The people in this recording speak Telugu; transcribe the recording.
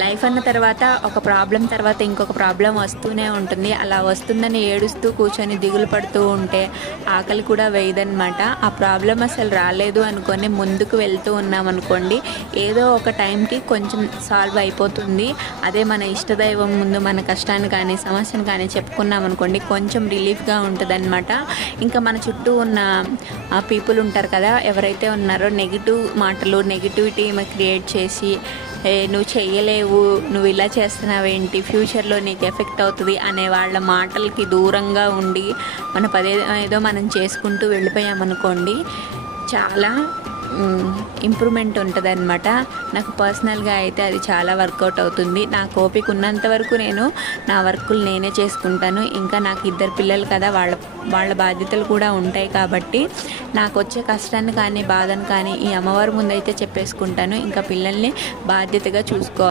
లైఫ్ అన్న తర్వాత ఒక ప్రాబ్లం తర్వాత ఇంకొక ప్రాబ్లం వస్తూనే ఉంటుంది. అలా వస్తుందని ఏడుస్తూ కూర్చొని దిగులు పడుతూ ఉంటే ఆకలి కూడా వేయదనమాట. ఆ ప్రాబ్లం అసలు రాలేదు అనుకొని ముందుకు వెళ్తూ ఉన్నామనుకోండి, ఏదో ఒక టైంకి కొంచెం సాల్వ్ అయిపోతుంది. అదే మన ఇష్టదైవం ముందు మన కష్టాన్ని కానీ సమస్యను కానీ చెప్పుకున్నాం అనుకోండి, కొంచెం రిలీఫ్గా ఉంటుందన్నమాట. ఇంకా మన చుట్టూ ఉన్న పీపుల్ ఉంటారు కదా, ఎవరైతే ఉన్నారో నెగిటివ్ మాటలు నెగిటివిటీ క్రియేట్ చేసి నువ్వు చెయ్యలేవు, నువ్వు ఇలా చేస్తున్నావేంటి, ఫ్యూచర్లో నీకు ఎఫెక్ట్ అవుతుంది అనే వాళ్ళ మాటలకి దూరంగా ఉండి మన ఏదో మనం చేసుకుంటూ వెళ్ళిపోయామనుకోండి, చాలా ఇంప్రూవ్మెంట్ ఉంటుంది అనమాట. నాకు పర్సనల్గా అయితే అది చాలా వర్కౌట్ అవుతుంది. నాకు ఓపిక ఉన్నంత వరకు నేను నా వర్కులు నేనే చేసుకుంటాను. ఇంకా నాకు 2 పిల్లలు కదా, వాళ్ళ బాధ్యతలు కూడా ఉంటాయి కాబట్టి నాకు వచ్చే కష్టాన్ని కానీ బాధను కానీ ఈ అమ్మవారి ముందైతే చెప్పేసుకుంటాను. ఇంకా పిల్లల్ని బాధ్యతగా చూసుకోవాలి.